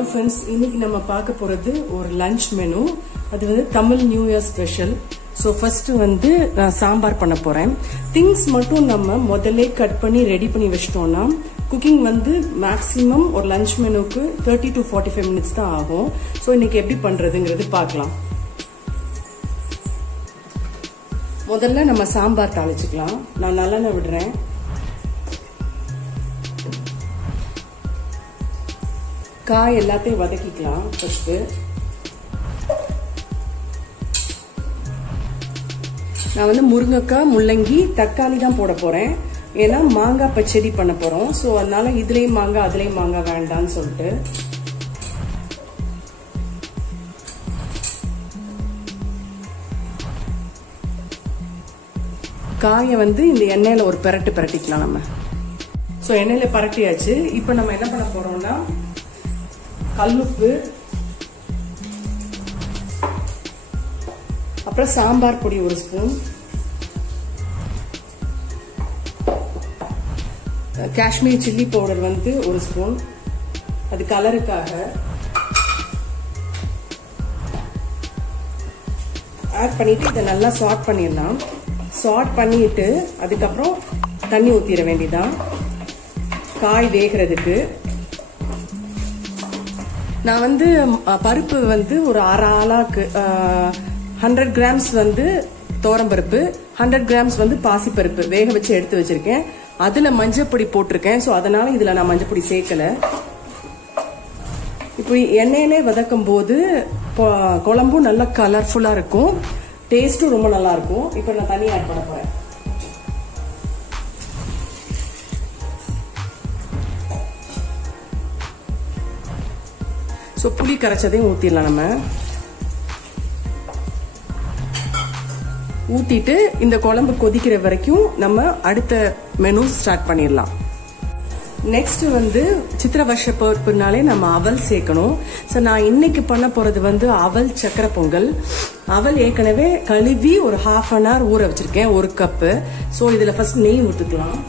Hello friends, இன்னைக்கு நம்ம பார்க்க போறது ஒரு லஞ்ச் மெனு. அது வந்து Tamil new year special. So first வந்து நான் சாம்பார் பண்ண போறேன். திங்ஸ் மட்டும் நம்ம முதல்ல கட் பண்ணி ரெடி பண்ணி வச்சிட்டோம்னா குக்கிங் வந்து மேக்ஸிமம் ஒரு லஞ்ச் மெனுக்கு 30 to 45 மினிட்ஸ் தான் ஆகும். ஸோ இன்னைக்கு எப்படி பண்றதுங்கிறது பார்க்கலாம். முதல்ல நம்ம சாம்பார் தாளிச்சுக்கலாம். நான் நல்லெண்ணெய் விடுறேன். காய் எல்லாத்தையும் வதக்கிக்கலாம். ஃபர்ஸ்ட் நான் வந்து முருங்கைக்காய், முள்ளங்கி, தக்காளி தான் போட போறேன். ஏன்னா மாங்காய் பச்சடி பண்ண போறோம். ஸோ அதனால இதுலயும் மாங்காய் அதுலயும் மாங்காய் வேண்டான்னு சொல்லிட்டு காயை வந்து இந்த எண்ணெயில ஒரு பிரட்டிக்கலாம் நம்ம. ஸோ எண்ணெயில பரட்டியாச்சு. இப்போ நம்ம என்ன பண்ண போறோம்னா கல்லுப்பு, அப்புறம் சாம்பார் பொடி ஒரு ஸ்பூன், காஷ்மீர் சில்லி பவுடர் வந்து ஒரு ஸ்பூன், அது கலருக்காக ஆட் பண்ணிட்டு இதை நல்லா சாட் பண்ணிடலாம். சாட் பண்ணிட்டு அதுக்கப்புறம் தண்ணி ஊற்றிட வேண்டியதான் காய் வேகிறதுக்கு. நான் வந்து பருப்பு வந்து ஒரு அரை ஆளாக்கு 100 கிராம்ஸ் வந்து தோரம்பருப்பு, 100 கிராம்ஸ் வந்து பாசிப்பருப்பு வேக வச்சு எடுத்து வச்சிருக்கேன். அதுல மஞ்சப்பொடி போட்டிருக்கேன். ஸோ அதனால இதுல நான் மஞ்சப்பொடி சேர்க்கல. இப்போ எண்ணெயிலே வதக்கும் போது குழம்பும் நல்லா கலர்ஃபுல்லா இருக்கும், டேஸ்டும் ரொம்ப நல்லா இருக்கும். இப்போ நான் தண்ணி ஆட் பண்ண போறேன். ஸோ புளி கரைச்சதையும் ஊற்றிடலாம். நம்ம ஊற்றிட்டு இந்த குழம்பு கொதிக்கிற வரைக்கும் நம்ம அடுத்த மெனு ஸ்டார்ட் பண்ணிடலாம். நெக்ஸ்ட் வந்து சித்திரை வருஷ பருப்புனாலே நம்ம அவல் சேர்க்கணும். ஸோ நான் இன்னைக்கு பண்ண போறது வந்து அவல் சக்கரை பொங்கல். அவல் ஏற்கனவே கழுவி ஒரு 1/2 an hour ஊற வச்சிருக்கேன், 1 கப்பு. ஸோ இதில் ஃபர்ஸ்ட் நெய் ஊற்றிக்கலாம்.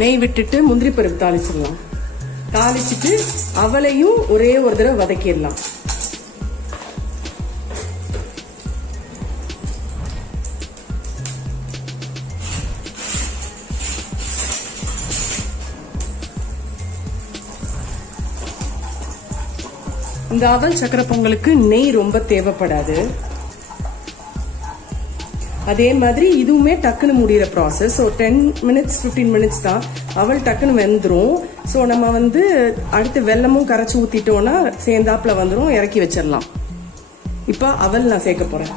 நெய் விட்டுட்டு முந்திரி பருப்பு தாளிச்சிடலாம். தாளிச்சுட்டு அவளையும் ஒரே ஒரு தடவை வதக்கிடலாம். இந்த அவல் சக்கரை பொங்கலுக்கு நெய் ரொம்ப தேவைப்படாது. அதே மாதிரி இதுவுமே டக்குன்னு முடிகிற ப்ராசஸ். ஸோ 10 minutes 15 minutes தான். அவள் டக்குன்னு வெந்துடும். ஸோ நம்ம வந்து அடுத்து வெல்லமும் கரைச்சி ஊற்றிட்டோன்னா சேர்ந்தாப்புல வந்துடும், இறக்கி வச்சிடலாம். இப்போ அவல் நான் சேர்க்க போறேன்.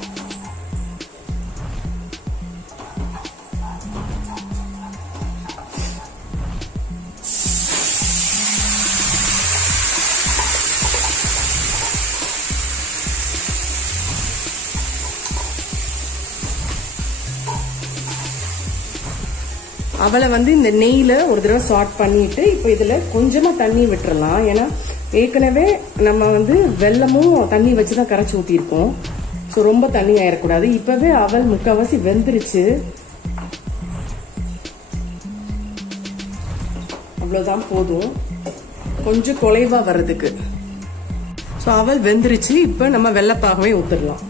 அவளை வந்து இந்த நெய்ல ஒரு தடவை சாட் பண்ணிட்டு இப்போ இதுல கொஞ்சமா தண்ணி விட்டுறலாம். ஏன்னா ஏற்கனவே நம்ம வந்து வெல்லமும் தண்ணி வச்சுதான் கரைச்சி ஊத்திருக்கோம். ஸோ ரொம்ப தண்ணி ஆயிடக்கூடாது. இப்பவே அவள் முக்கால்வாசி வெந்துருச்சு. அவ்வளவுதான் போதும், கொஞ்சம் குலைவா வர்றதுக்கு. ஸோ அவள் வெந்துருச்சு. இப்ப நம்ம வெள்ளப்பாகவே ஊத்திடலாம்.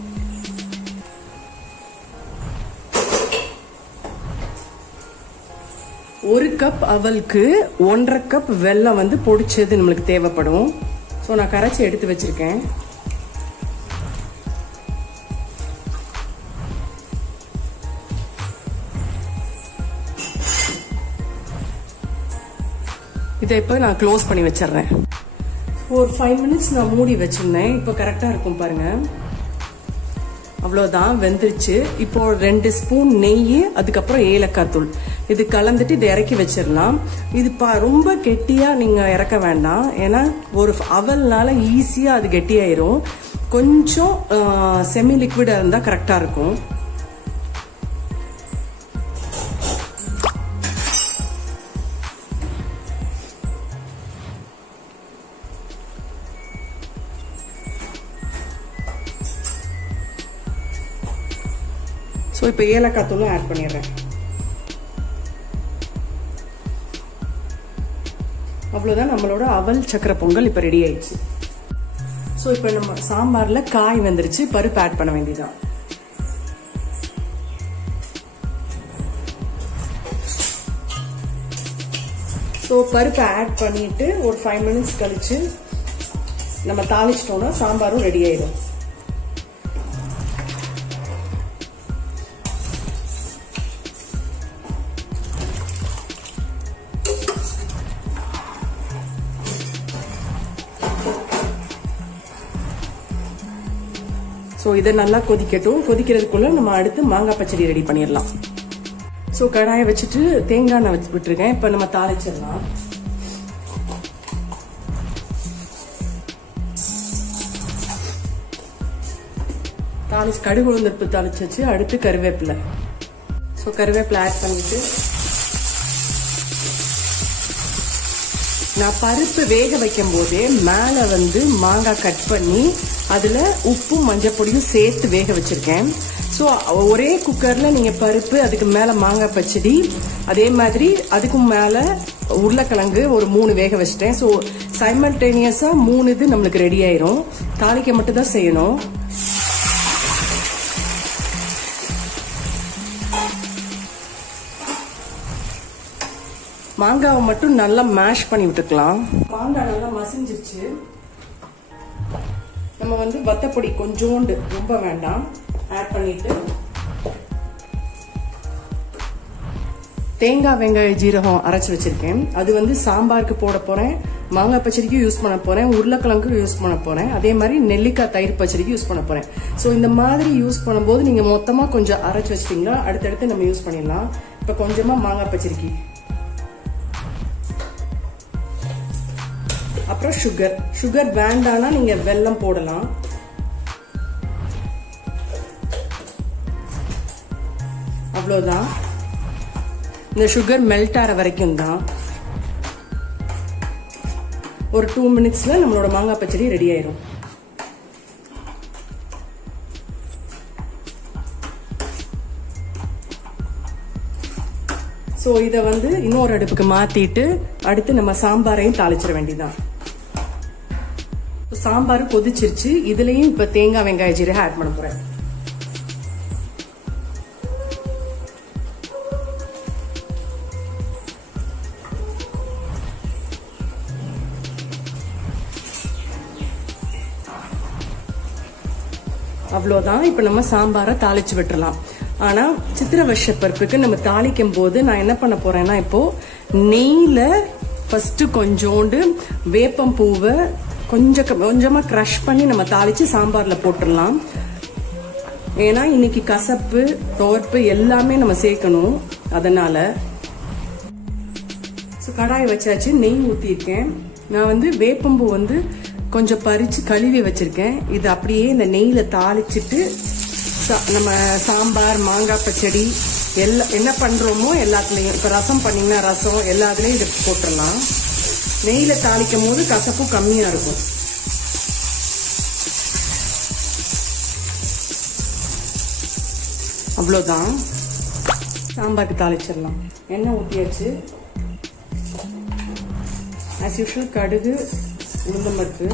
ஒரு கப் அவலுக்கு 1.5 கப் வெல்லம் வந்து பொடிச்சது நம்மளுக்கு தேவைப்படும். ஸோ நான் கரைச்சி எடுத்து வச்சிருக்கேன். இதை இப்போ நான் க்ளோஸ் பண்ணி வச்சிடுறேன். ஒரு 5 minutes நான் மூடி வச்சிருந்தேன். இப்போ கரெக்டா இருக்கும் பாருங்க. அவ்வளவுதான், வெந்துருச்சு. இப்போ 2 ஸ்பூன் நெய், அதுக்கப்புறம் ஏலக்காய் தூள் இது கலந்துட்டு இதை இறக்கி வச்சிடலாம். இது ரொம்ப கெட்டியா நீங்க இறக்க வேண்டாம். ஏன்னா ஒரு அவல்னால ஈஸியா அது கெட்டியாயிரும். கொஞ்சம் செமி லிக்விடா இருந்தா கரெக்டா இருக்கும். இப்போ ஏலக்காய் தூளும் ஆட் பண்ணிடுறேன். அவ்வளோதான், நம்மளோட அவல் சக்கரை பொங்கல் இப்போ ரெடி ஆயிடுச்சு. ஸோ இப்போ நம்ம சாம்பார்ல காய் வந்துருச்சு, பருப்பு ஆட் பண்ண வேண்டியதான். ஸோ பருப்பை ஆட் பண்ணிட்டு ஒரு 5 மினிட்ஸ் கழிச்சு நம்ம தாளிச்சிட்டோம்னா சாம்பாரும் ரெடி ஆயிடும். ஸோ இதை நல்லா கொதிக்கட்டும். கொதிக்கிறதுக்குள்ள நம்ம அடுத்து மாங்காய் பச்சடி ரெடி பண்ணிடலாம். ஸோ கடாயை வச்சுட்டு தேங்காய் நான் விட்டுருக்கேன். இப்போ நம்ம தாளிச்சிடலாம். தாளிச்சு கடுகு உளுந்தப்பருப்பு தாளிச்சு அடுத்து கருவேப்பிலை. ஸோ கருவேப்பிலை ஆட் பண்ணிட்டு நான் பருப்பு வேக வைக்கும் போதே மேலே வந்து மாங்காய் கட் பண்ணி அதில் உப்பும் மஞ்சள் பொடியும் சேர்த்து வேக வச்சிருக்கேன். ஸோ ஒரே குக்கரில் நீங்கள் பருப்பு, அதுக்கு மேலே மாங்காய் பச்சடி, அதே மாதிரி அதுக்கும் மேலே உருளைக்கிழங்கு ஒரு 3 வேக வச்சிட்டேன். ஸோ சைமல்டேனியஸாக 3 இது நம்மளுக்கு ரெடி ஆயிரும். தாளிக்க மட்டும் தான் செய்யணும். மாங்காவை மட்டும் நல்லா மேஷ் பண்ணி விட்டுக்கலாம். மாங்காய் நல்லா மசிஞ்சிருச்சு. நம்ம வந்து வத்தப்பொடி கொஞ்சோண்டு, ரொம்ப வேண்டாம், ஆட் பண்ணிட்டு தேங்காய் வெங்காய ஜீரகம் அரைச்சு வச்சிருக்கேன். அது வந்து சாம்பாருக்கு போட போறேன், மாங்காய் பச்சடிக்கு யூஸ் பண்ண போறேன், உருளைக்கிழங்கு யூஸ் பண்ண போறேன், அதே மாதிரி நெல்லிக்காய் தயிர் பச்சடிக்கு யூஸ் பண்ண போறேன். ஸோ இந்த மாதிரி யூஸ் பண்ணும்போது நீங்க மொத்தமா கொஞ்சம் அரைச்சு வச்சிட்டீங்கன்னா அடுத்தடுத்து நம்ம யூஸ் பண்ணிடலாம். இப்ப கொஞ்சமா மாங்காய் பச்சடிக்கு, அப்புறம் சுகர் வேண்டானா நீங்க வெல்லம் போடலாம். அவ்வளவுதான். இந்த சுகர் மெல்ட் ஆற வரைக்கும் தான். ஒரு 2 மினிட்ஸ்ல நம்மளோட மாங்காய் பச்சடி ரெடி ஆயிரும். ஸோ இதை வந்து இன்னொரு அடுப்புக்கு மாத்திட்டு அடுத்து நம்ம சாம்பாரையும் தாளிச்சிட வேண்டியதான். சாம்பார் கொதிச்சிருச்சு. இதுலயும் இப்ப தேங்காய் வெங்காய ஜீரகம் ஆட் பண்ண போறேன். அவ்வளவுதான். இப்ப நம்ம சாம்பாரை தாளிச்சு விட்டுறலாம். ஆனா சித்திரை வருஷ பருப்புக்கு நம்ம தாளிக்கும் போது நான் என்ன பண்ண போறேன்னா, இப்போ நெய்ல ஃபர்ஸ்ட் கொஞ்சோண்டு வேப்பம் பூவை கொஞ்சமா கிரஷ் பண்ணி நம்ம தாளிச்சு சாம்பார்ல போட்டுடலாம். ஏன்னா இன்னைக்கு கசப்பு துவர்ப்பு எல்லாமே நம்ம சேர்க்கணும். அதனால கடாயை வச்சாச்சு, நெய் ஊத்திருக்கேன். நான் வந்து வேப்பம்பூ வந்து கொஞ்சம் பறிச்சு கழுவி வச்சிருக்கேன். இது அப்படியே இந்த நெய்ல தாளிச்சிட்டு நம்ம சாம்பார், மாங்காய் பச்சடி என்ன பண்றோமோ எல்லாத்துலயும், இப்ப ரசம் பண்ணீங்கன்னா ரசம் எல்லாத்துலயும் இது போட்டுடலாம். நெய்ல தாளிக்கும் போது கசப்பும் கம்மியா இருக்கும். அவ்வளவுதான். சாம்பாருக்கு தாளிச்சிடலாம். எண்ணெய் ஊத்தியாச்சு. ஆஸ் யூஷுவல் கடுகு, உளுந்தம்பருப்பு,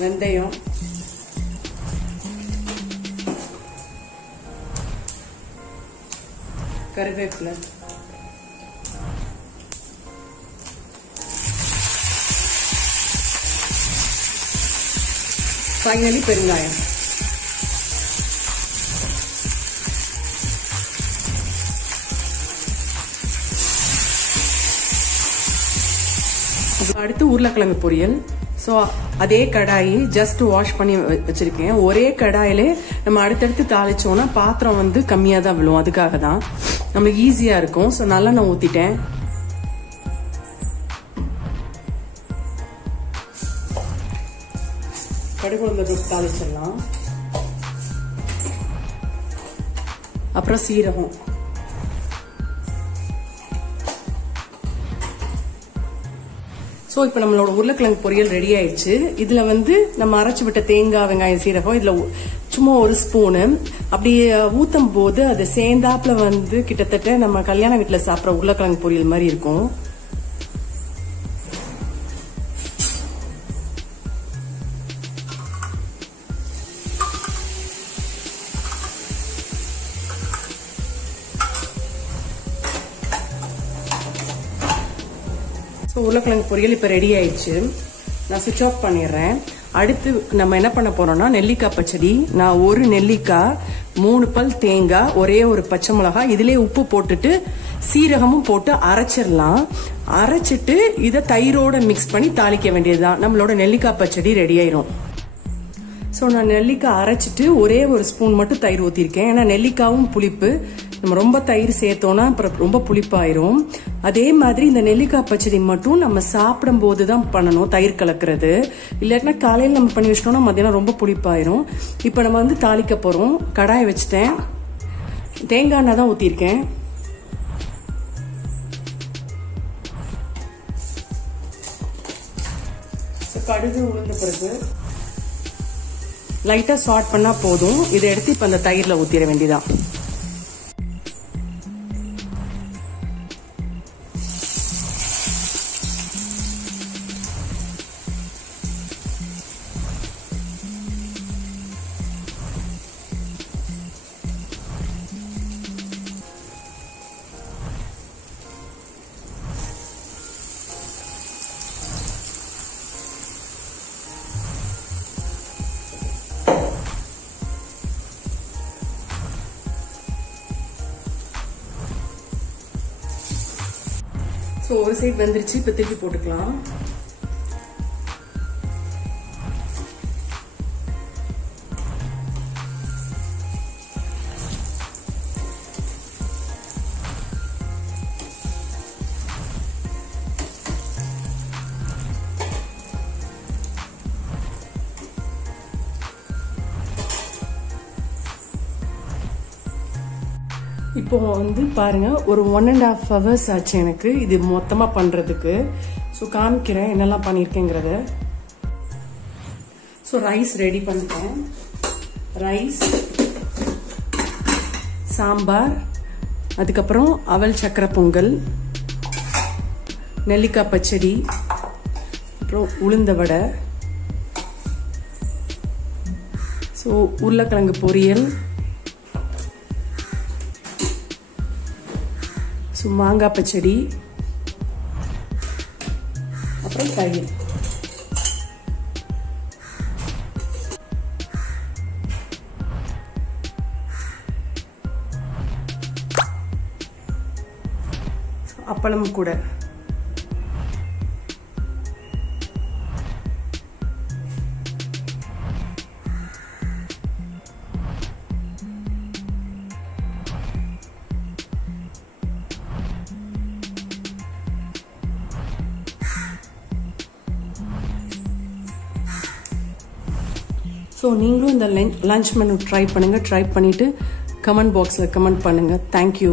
வெந்தயம், கருவேப்பிலை, ஃபைனலி பெருங்காயம். அடுத்து உருளைக்கிழங்கு பொரியல். ஸோ அதே கடாயி ஜஸ்ட் வாஷ் பண்ணி வச்சிருக்கேன். ஒரே கடாயிலே நம்ம அடுத்தடுத்து தாளிச்சோம்னா பாத்திரம் வந்து கம்மியாக தான் விழும். அதுக்காக தான் நம்மளுக்கு ஈஸியா இருக்கும். ஸோ நல்லா நான் ஊத்திட்டேன். கடுகு உளுந்து தாளிச்சிடலாம். அப்புறம் சீரகம், ஸோ இப்போ நம்மளோட உருளைக்கிழங்கு பொரியல் ரெடி ஆயிடுச்சு. இதுல வந்து நம்ம அரைச்சு விட்ட தேங்காய், வெங்காயம், சீரகம் இதுல சும்மா ஒரு ஸ்பூனு அப்படி ஊத்தும் போது அது சேர்ந்தாப்புல வந்து கிட்டத்தட்ட நம்ம கல்யாண வீட்டுல சாப்பிட்ற உருளைக்கிழங்கு பொரியல் மாதிரி இருக்கும். உருளைக்கிழங்கு பொரியல் இப்ப ரெடி ஆயிடுச்சு. நான் சுவிட்ச் ஆஃப் பண்ணிடுறேன். அடுத்து நம்ம என்ன பண்ண போறோம்னா நெல்லிக்காய் பச்சடி. நான் ஒரு நெல்லிக்காய், 3 பல் தேங்காய், ஒரே ஒரு பச்சை மிளகாய், இதுலயே உப்பு போட்டுட்டு சீரகமும் போட்டு அரைச்சிடலாம். அரைச்சிட்டு இதை தயிரோட மிக்ஸ் பண்ணி தாளிக்க வேண்டியதுதான். நம்மளோட நெல்லிக்காய் பச்சடி ரெடி ஆயிரும். நான் நெல்லிக்காய் அரைச்சிட்டு ஒரே ஒரு ஸ்பூன் மட்டும் தயிர் ஊத்திருக்கேன். ஏன்னா நெல்லிக்காவும் புளிப்பு, நம்ம ரொம்ப தயிர் சேர்த்தோம்னா அப்புறம் ரொம்ப புளிப்பாயிரும். அதே மாதிரி இந்த நெல்லிக்காய் பச்சடி மட்டும் நம்ம சாப்பிடும் போதுதான் பண்ணணும் தயிர் கலக்கிறது. இல்லாட்டினா காலையில் நம்ம பண்ணி வச்சிட்டோம்னா மத்தியானம் ரொம்ப புளிப்பாயிரும். இப்ப நம்ம வந்து தாளிக்க போறோம். கடாயை வச்சுட்டேன். தேங்காய் எண்ணெய் தான் ஊத்திருக்கேன். கடுகு, உளுந்த பருப்பு லைட்டா சாட் பண்ணா போதும். இதை எடுத்து இப்ப அந்த தயிர்ல ஊத்திர வேண்டியதான். ஒரு சைடு வெந்துருச்சு. இப்ப திருப்பி போட்டுக்கலாம். இப்போ வந்து பாருங்க, ஒரு 1.5 hours ஆச்சு எனக்கு இது மொத்தமா பண்றதுக்கு. காமிக்கிறேன் என்னெல்லாம் பண்ணிருக்கேங்கிறத. ரைஸ் ரெடி பண்ணிட்டேன். ரைஸ், சாம்பார், அதுக்கப்புறம் அவல் சக்கரை பொங்கல், நெல்லிக்காய் பச்சடி, அப்புறம் உளுந்த வடை, உருளைக்கிழங்கு பொரியல், மாங்காய் பச்சடி, அப்புறம் தயிர். அப்பளம் கூட. நீங்களும் இந்த லஞ்ச் மெனு ட்ரை பண்ணுங்க. ட்ரை பண்ணிட்டு கமெண்ட் பாக்ஸ்ல கமெண்ட் பண்ணுங்க. தேங்க்யூ.